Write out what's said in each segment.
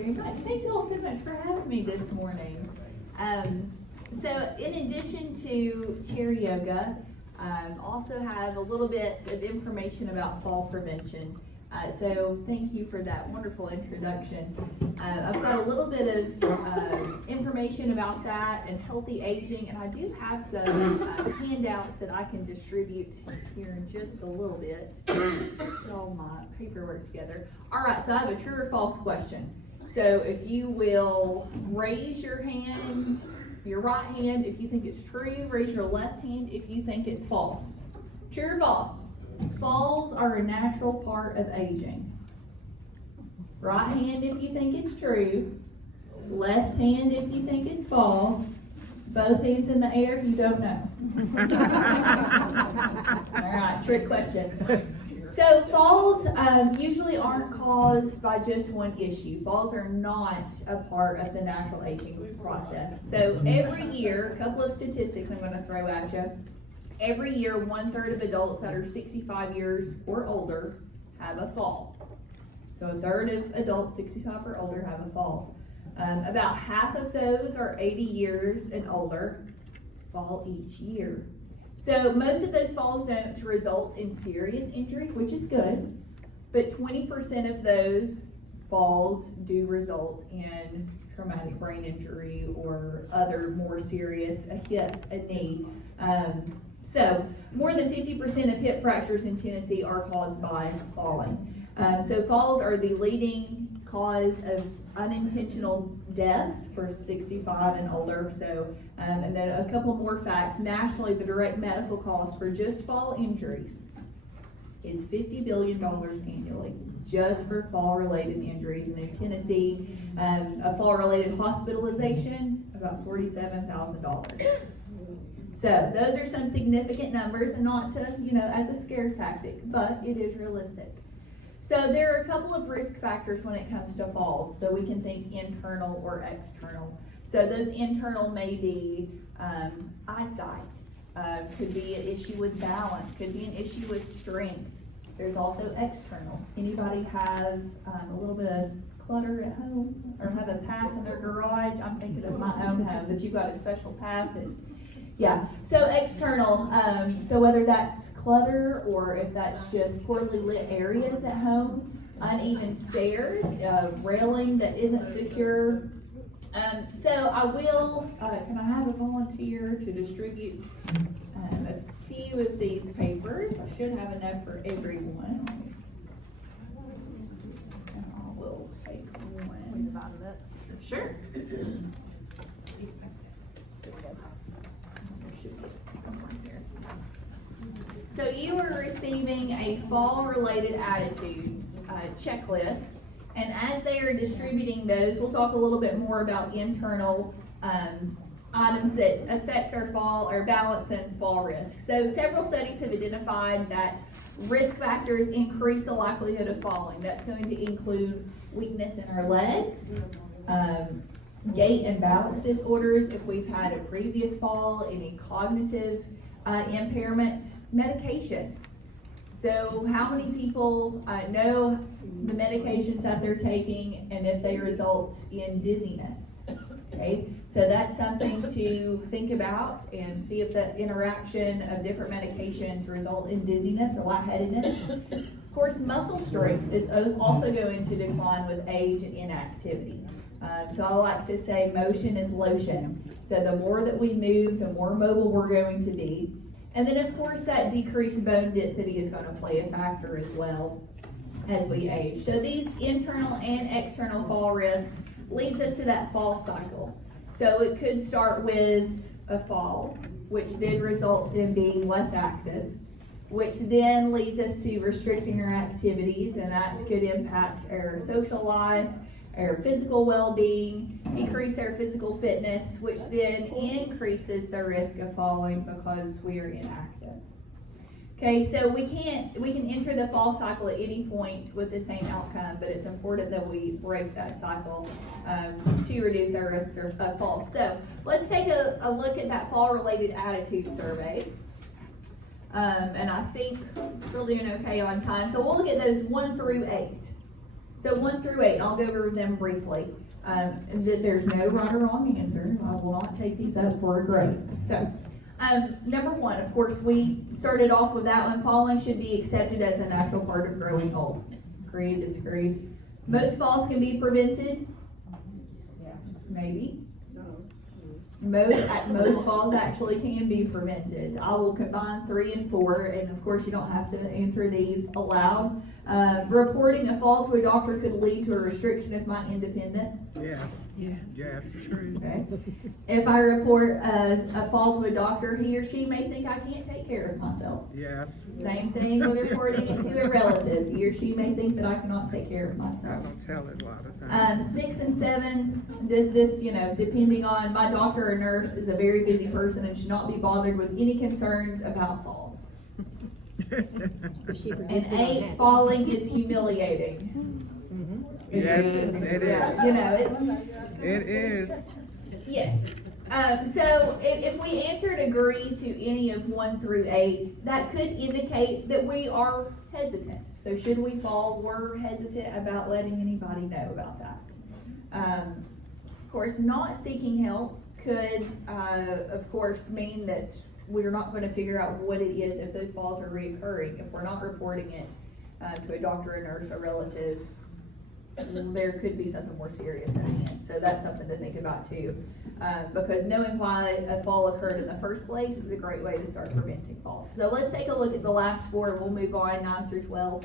very much. Thank you all so much for having me this morning. So in addition to chair yoga, also have a little bit of information about fall prevention. So thank you for that wonderful introduction. I've got a little bit of information about that and healthy aging, and I do have some handouts that I can distribute here in just a little bit. Get all my paperwork together. All right, so I have a true or false question. So if you will raise your hand, your right hand if you think it's true, raise your left hand if you think it's false. True or false? Falls are a natural part of aging. Right hand if you think it's true, left hand if you think it's false, both hands in the air if you don't know. All right, trick question. So falls usually aren't caused by just one issue. Falls are not a part of the natural aging process. So every year, a couple of statistics I'm going to throw at you. Every year, 1/3 of adults that are 65 years or older have a fall. So 1/3 of adults 65 or older have a fall. About half of those are 80 years and older, fall each year. So most of those falls don't result in serious injury, which is good, but 20% of those falls do result in traumatic brain injury or other more serious, a hip, a knee. So more than 50% of hip fractures in Tennessee are caused by falling. So falls are the leading cause of unintentional deaths for 65 and older. So, and then a couple more facts. Nationally, the direct medical cost for just fall injuries is $50 billion annually, just for fall-related injuries. And in Tennessee, a fall-related hospitalization, about $47,000. So those are some significant numbers, and not to, as a scare tactic, but it is realistic. So there are a couple of risk factors when it comes to falls. So we can think internal or external. So those internal may be eyesight, could be an issue with balance, could be an issue with strength. There's also external. Anybody have a little bit of clutter at home or have a path in their garage? I'm thinking of my own home, but you've got a special path that, yeah. So external, so whether that's clutter or if that's just poorly lit areas at home, uneven stairs, railing that isn't secure. So I will, can I have a volunteer to distribute a few of these papers? I should have enough for everyone. And I will take one. Sure. So you are receiving a fall-related attitude checklist, and as they are distributing those, we'll talk a little bit more about internal items that affect our fall, our balance, and fall risk. So several studies have identified that risk factors increase the likelihood of falling. That's going to include weakness in our legs, gait and balance disorders if we've had a previous fall, any cognitive impairment, medications. So how many people know the medications that they're taking and if they result in dizziness? Okay, so that's something to think about and see if the interaction of different medications result in dizziness or lightheadedness. Of course, muscle strength is also going to decline with age and inactivity. So I like to say motion is lotion. So the more that we move, the more mobile we're going to be. And then of course that decreased bone density is going to play a factor as well as we age. So these internal and external fall risks leads us to that fall cycle. So it could start with a fall, which then results in being less active, which then leads us to restricting our activities, and that could impact our social life, our physical well-being, increase our physical fitness, which then increases the risk of falling because we are inactive. Okay, so we can enter the fall cycle at any point with the same outcome, but it's important that we break that cycle to reduce our risks of falls. So let's take a look at that fall-related attitude survey. And I think we're still doing okay on time. So we'll look at those 1 through 8. So 1 through 8, I'll go over them briefly. That there's no right or wrong answer. I will not take these up for a grade. So, number 1, of course, we started off with that one. Falling should be accepted as a natural part of growing old. Agree, disagree? Most falls can be prevented. Yeah, maybe. Most falls actually can be prevented. I will combine 3 and 4, and of course you don't have to answer these aloud. Reporting a fall to a doctor could lead to a restriction of my independence. Yes. Yes. True. Okay. If I report a fall to a doctor, he or she may think I can't take care of myself. Yes. Same thing with reporting it to a relative. He or she may think that I cannot take care of I myself. don't tell it a lot of times. 6 and 7, this, depending on my doctor or nurse is a very busy person and should not be bothered with any concerns about falls. And 8, falling is humiliating. Yes, it is. It is. Yes. So if we answered agree to any of 1 through 8, that could indicate that we are hesitant. So should we fall, we're hesitant about letting anybody know about that. Of course, not seeking help could, of course, mean that we're not going to figure out what it is if those falls are reoccurring. If we're not reporting it to a doctor, a nurse, a relative, there could be something more serious at hand. So that's something to think about too. Because knowing why a fall occurred in the first place is a great way to start preventing falls. So let's take a look at the last 4 and we'll move on, 9 through 12.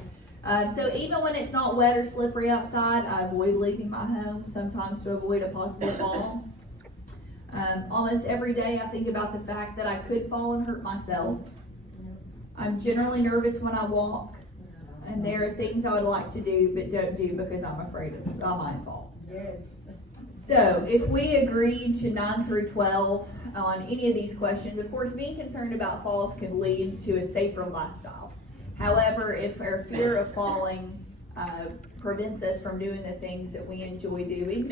So even when it's not wet or slippery outside, I avoid leaving my home, sometimes to avoid a possible fall. Almost every day I think about the fact that I could fall and hurt myself. I'm generally nervous when I walk, and there are things I would like to do but don't do because I'm afraid I might fall. Yes. So if we agree to 9 through 12 on any of these questions, of course being concerned about falls can lead to a safer lifestyle. However, if our fear of falling prevents us from doing the things that we enjoy doing,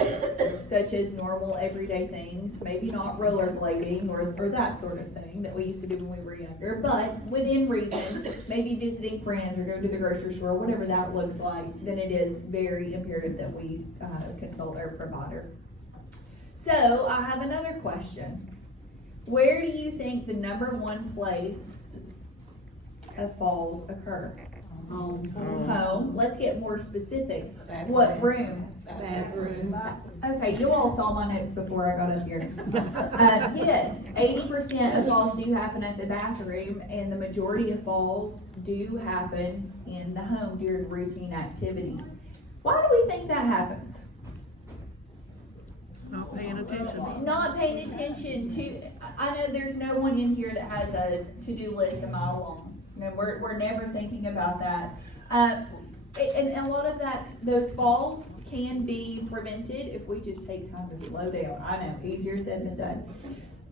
such as normal everyday things, maybe not rollerblading or that sort of thing that we used to do when we were younger, but within reason, maybe visiting friends or going to the grocery store, whatever that looks like, then it is very imperative that we consult our provider. So I have another question. Where do you think the number 1 place of falls occur? Home. Let's get more specific. What room? Bathroom. Okay, you all saw my notes before I got up here. Yes, 80% of falls do happen at the bathroom, and the majority of falls do happen in the home during routine activities. Why do we think that happens? Not paying attention. Not paying attention to, I know there's no one in here that has a to-do list a mile long. And we're never thinking about that. And a lot of those falls can be prevented if we just take time to slow down. I know, easier said than done.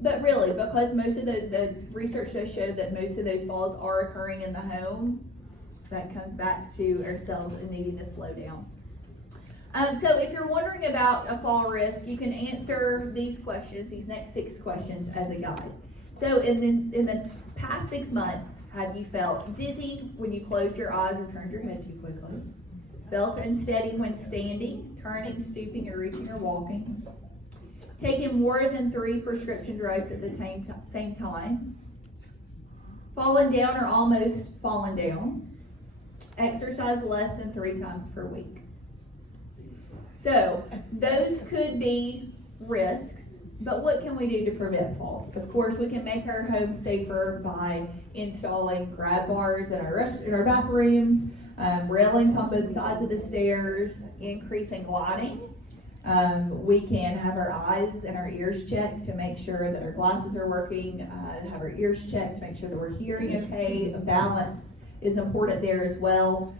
But really, because most of the research does show that most of those falls are occurring in the home, that comes back to ourselves and needing to slow down. So if you're wondering about a fall risk, you can answer these next 6 questions as a guide. So in the past 6 months, have you felt dizzy when you closed your eyes or turned your head too quickly? Felt unsteady when standing, turning, stooping, or reaching or walking? Taken more than 3 prescription drugs at the same time? Fallen down or almost fallen down? Exercise less than 3 times per week? So those could be risks. But what can we do to prevent falls? Of course, we can make our home safer by installing grab bars in our bathrooms, railings on both sides of the stairs, increasing gliding. We can have our eyes and our ears checked to make sure that our glasses are working, have our ears checked to make sure that we're hearing okay. Balance is important there as well.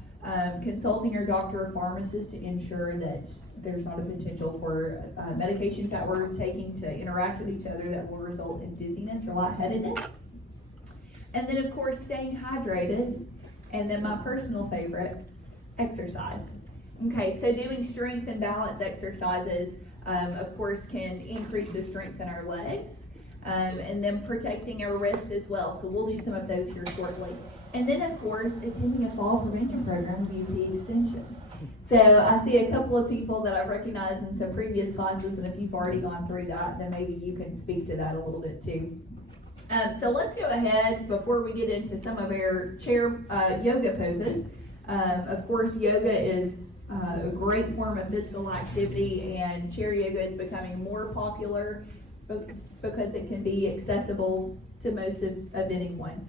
Consulting your doctor or pharmacist to ensure that there's not a potential for medications that we're taking to interact with each other that will result in dizziness or lightheadedness. And then, of course, staying hydrated. And then my personal favorite, exercise. Okay, so doing strength and balance exercises, of course, can increase the strength in our legs. And then protecting our wrists as well. So we'll do some of those here shortly. And then, of course, attending a fall prevention program, UT Extension. So I see a couple of people that I've recognized in some previous classes, and if you've already gone through that, then maybe you can speak to that a little bit too. So let's go ahead, before we get into some of our chair yoga poses. Of course, yoga is a great form of physical activity, and chair yoga is becoming more popular because it can be accessible to most of anyone.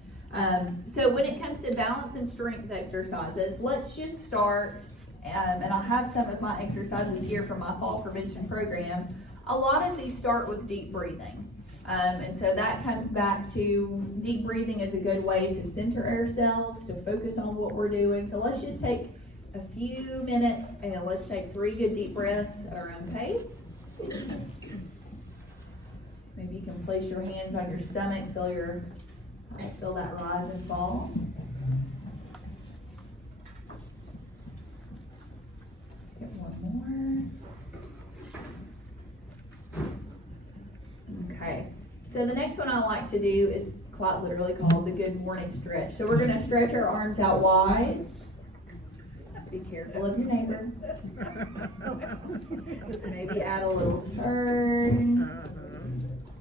So when it comes to balance and strength exercises, let's just start, and I'll have some of my exercises here from my fall prevention program. A lot of these start with deep breathing. And so that comes back to deep breathing is a good way to center ourselves, to focus on what we're doing. So let's just take a few minutes and let's take 3 good deep breaths at our own pace. Maybe you can place your hands on your stomach, feel that rise and fall. Let's get one more. Okay, so the next one I like to do is quite literally called the good morning stretch. So we're going to stretch our arms out wide. Be careful of your neighbor. Maybe add a little turn.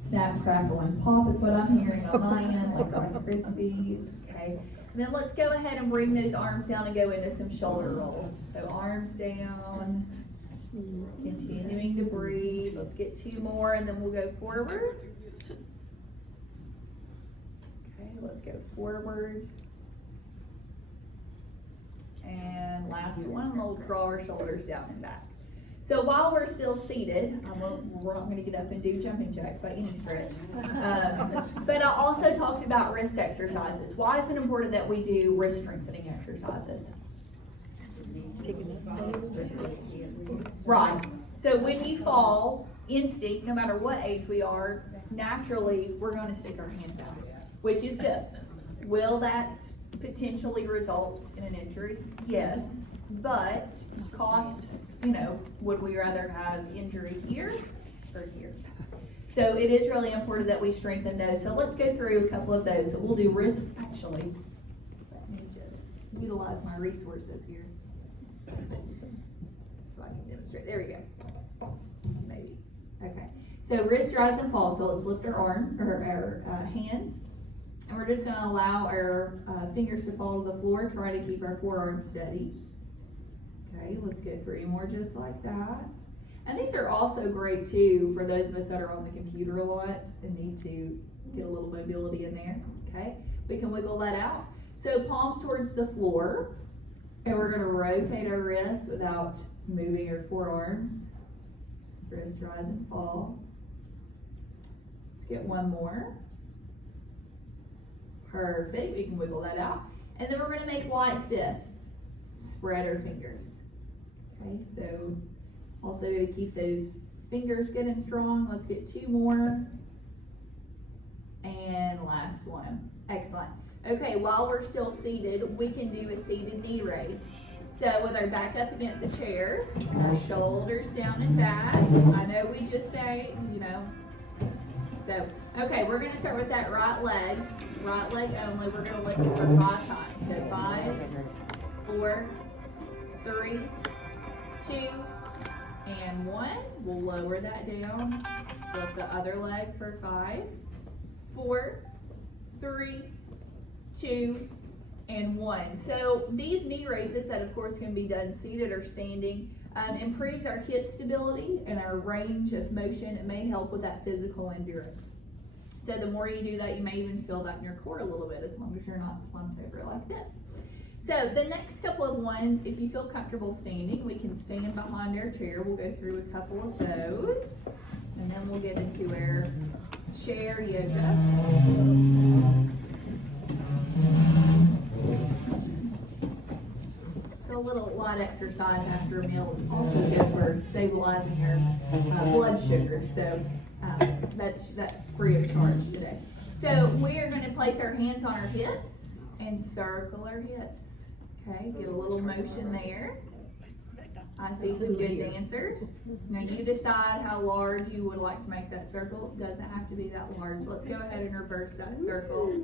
Snap, crackle, and pop is what I'm hearing on my end, like Rice Krispies. Okay. And then let's go ahead and bring those arms down and go into some shoulder rolls. So arms down, continuing to breathe. Let's get 2 more and then we'll go forward. Okay, let's go forward. And last one, we'll draw our shoulders down and back. So while we're still seated, we're not going to get up and do jumping jacks by any stretch. But I also talked about wrist exercises. Why is it important that we do wrist strengthening exercises? Right. So when you fall, instinct, no matter what age we are, naturally we're going to stick our hands out, which is good. Will that potentially result in an injury? Yes. But costs, would we rather have injury here or here? So it is really important that we strengthen those. So let's go through a couple of those. So we'll do wrists, actually. Let me just utilize my resources here. So I can demonstrate. There we go. Maybe. Okay. So wrist, rise, and fall. So let's lift our hands. And we're just going to allow our fingers to fall to the floor. Try to keep our forearms steady. Okay, let's go 3 more just like that. And these are also great too for those of us that are on the computer a lot and need to get a little mobility in there. Okay, we can wiggle that out. So palms towards the floor, and we're going to rotate our wrists without moving our forearms. Wrist, rise, and fall. Let's get 1 more. Perfect, we can wiggle that out. And then we're going to make light fists. Spread our fingers. Okay, so also going to keep those fingers good and strong. Let's get 2 more. And last one. Excellent. Okay, while we're still seated, we can do a seated knee raise. So with our back up against the chair, our shoulders down and back. I know we just say, So, okay, we're going to start with that right leg only. We're going to lift it for 5 times. So 5, 4, 3, 2, and 1. We'll lower that down. Let's lift the other leg for 5, 4, 3, 2, and 1. So these knee raises that of course can be done seated or standing improves our hip stability and our range of motion. It may help with that physical endurance. So the more you do that, you may even feel that in your core a little bit, as long as you're not slumped over like this. So the next couple of ones, if you feel comfortable standing, we can stand behind our chair. We'll go through a couple of those, and then we'll get into our chair yoga. So a little light exercise after a meal is also good for stabilizing your blood sugar. So that's free of charge today. So we are going to place our hands on our hips and circle our hips. Okay, get a little motion there. I see some good dancers. Now you decide how large you would like to make that circle. It doesn't have to be that large. Let's go ahead and reverse that circle.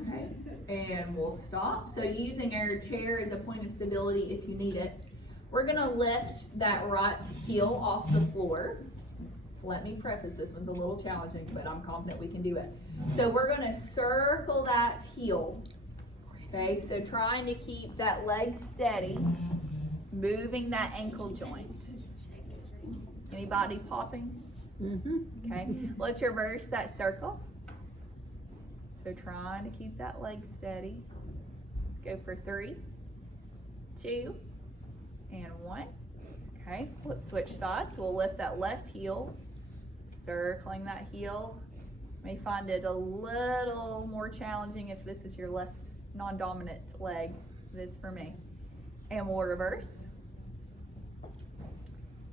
Okay, and we'll stop. So using our chair as a point of stability if you need it. We're gonna lift that right heel off the floor. Let me preface, this one's a little challenging, but I'm confident we can do it. So we're gonna circle that heel. Okay, so trying to keep that leg steady, moving that ankle joint. Anybody popping? Okay, let's reverse that circle. So trying to keep that leg steady. Go for 3, 2, and 1. Okay, let's switch sides. We'll lift that left heel, circling that heel. May find it a little more challenging if this is your less non-dominant leg. It is for me. And we'll reverse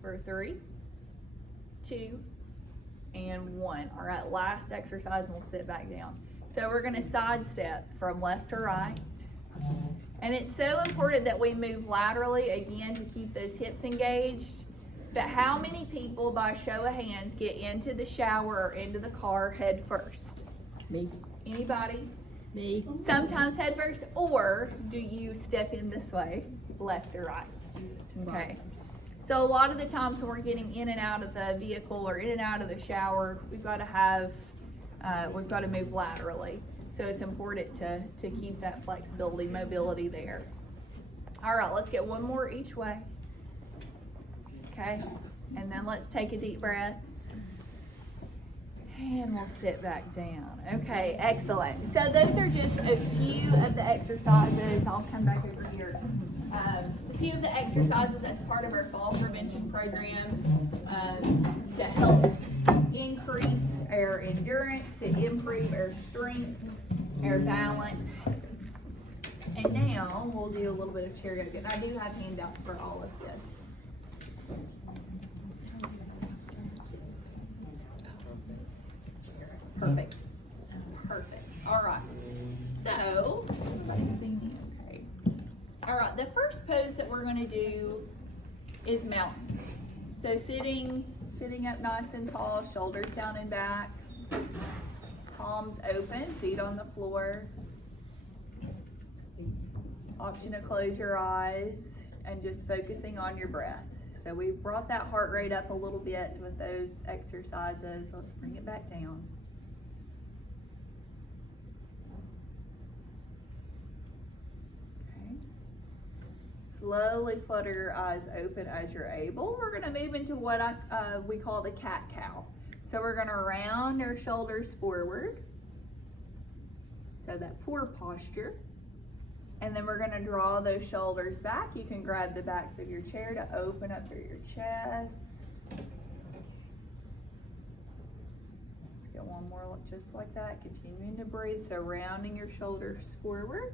for 3, 2, and 1. All right, last exercise and we'll sit back down. So we're gonna sidestep from left to right. And it's so important that we move laterally again to keep those hips engaged. But how many people, by show of hands, get into the shower or into the car head first? Me. Anybody? Me. Sometimes head first, or do you step in this way, left or right? Okay. So a lot of the times when we're getting in and out of the vehicle or in and out of the shower, we've got to move laterally. So it's important to keep that flexibility, mobility there. All right, let's get one more each way. Okay, and then let's take a deep breath. And we'll sit back down. Okay, excellent. So those are just a few of the exercises. I'll come back over here. A few of the exercises as part of our fall prevention program to help increase our endurance, to improve our strength, our balance. And now we'll do a little bit of chair yoga. And I do have handouts for all of this. Perfect. Perfect. All right. So, everybody see me okay? All right. The first pose that we're going to do is mountain. So sitting up nice and tall, shoulders down and back, palms open, feet on the floor. Option to close your eyes and just focusing on your breath. So we brought that heart rate up a little bit with those exercises. Let's bring it back down. Okay. Slowly flutter your eyes open as you're able. We're going to move into what we call the cat-cow. So we're going to round our shoulders forward. So that poor posture. And then we're going to draw those shoulders back. You can grab the backs of your chair to open up through your chest. Let's get one more just like that. Continuing to breathe. So rounding your shoulders forward.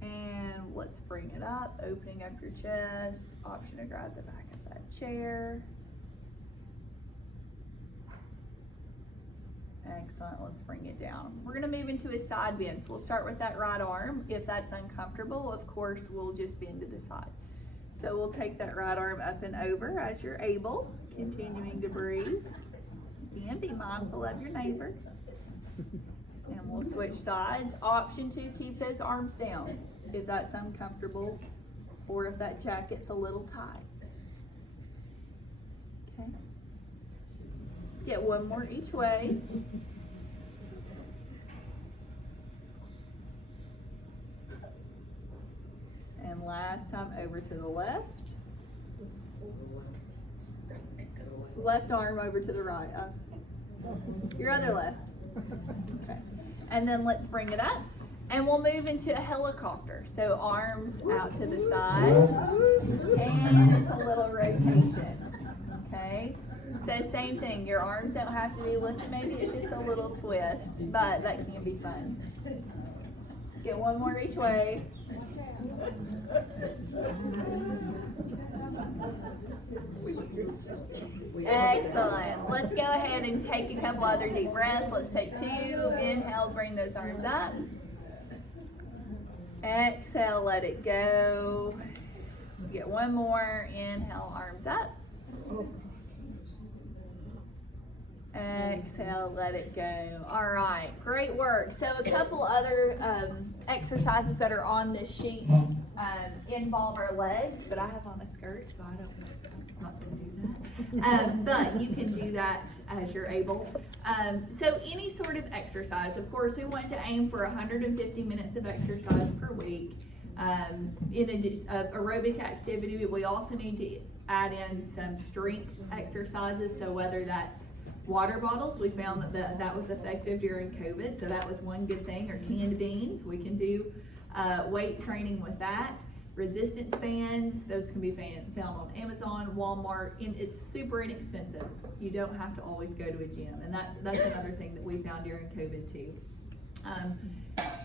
And let's bring it up, opening up your chest. Option to grab the back of that chair. Excellent, let's bring it down. We're gonna move into a side bend. So we'll start with that right arm. If that's uncomfortable, of course, we'll just bend to the side. So we'll take that right arm up and over as you're able, continuing to breathe. Again, be mindful of your neighbor. And we'll switch sides. Option to keep those arms down if that's uncomfortable or if that jacket's a little tight. Okay. Let's get one more each way. And last time over to the left. Left arm over to the right. Your other left. Okay. And then let's bring it up. And we'll move into a helicopter. So arms out to the side. And it's a little rotation. Okay. So same thing. Your arms don't have to be lifted. Maybe it's just a little twist. But that can be fun. Let's get one more each way. Excellent. Let's go ahead and take a couple other deep breaths. Let's take 2. Inhale, bring those arms up. Exhale, let it go. Let's get one more. Inhale, arms up. Exhale, let it go. All right, great work. So a couple other exercises that are on this sheet involve our legs, but I have on a skirt, so I'm not going to do that. But you can do that as you're able. So any sort of exercise, of course, we want to aim for 150 minutes of exercise per week. In addition, aerobic activity, we also need to add in some strength exercises. So whether that's water bottles, we found that was effective during COVID, so that was one good thing, or canned beans, we can do weight training with that. Resistance bands, those can be found on Amazon, Walmart, and it's super inexpensive. You don't have to always go to a gym, and that's another thing that we found during COVID too.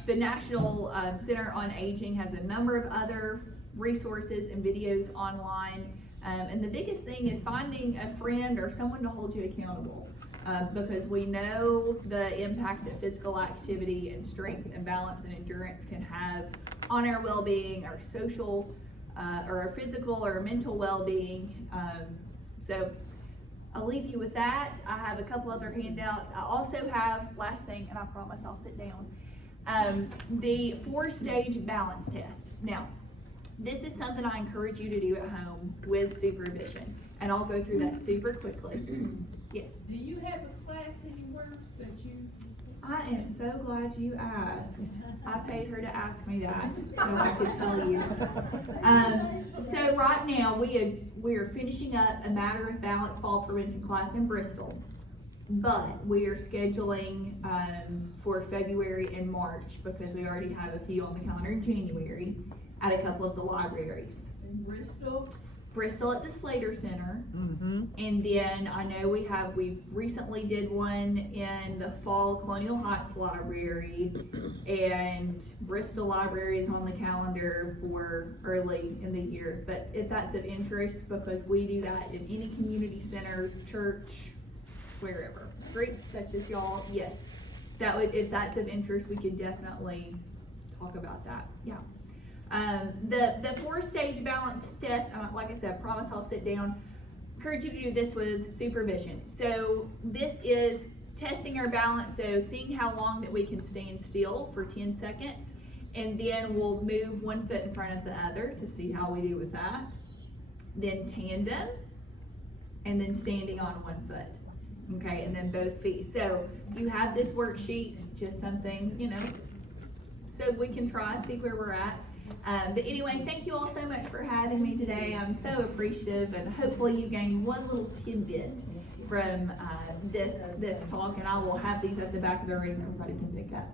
The National Center on Aging has a number of other resources and videos online. And the biggest thing is finding a friend or someone to hold you accountable, because we know the impact that physical activity and strength and balance and endurance can have on our well-being, our social, or our physical or mental well-being. So I'll leave you with that. I have a couple other handouts. I also have, last thing, and I promise I'll sit down, the 4-stage balance test. Now, this is something I encourage you to do at home with supervision, and I'll go through that super quickly. Yes? Do you have a class anywhere that you? I am so glad you asked. I paid her to ask me that, so I could tell you. So right now, we are finishing up a Matter of Balance Fall Prevention class in Bristol, but we are scheduling for February and March, because we already have a few on the calendar in January at a couple of the libraries. In Bristol? Bristol at the Slater Center, Mm-hmm. and then I know we recently did one in the Fall Colonial Heights Library, and Bristol Library is on the calendar for early in the year. But if that's of interest, because we do that in any community center, church, wherever, groups such as y'all, yes, that would, if that's of interest, we could definitely talk about that. Yeah. The 4-stage balance test, like I said, I promise I'll sit down. Encourage you to do this with supervision. So this is testing our balance, so seeing how long that we can stand still for 10 seconds, and then we'll move one foot in front of the other to see how we do with that. Then tandem, and then standing on one foot. Okay, and then both feet. So you have this worksheet, just something, so we can try, see where we're at. But anyway, thank you all so much for having me today. I'm so appreciative, and hopefully you gained one little tidbit from this talk, and I will have these at the back of the room everybody can pick up.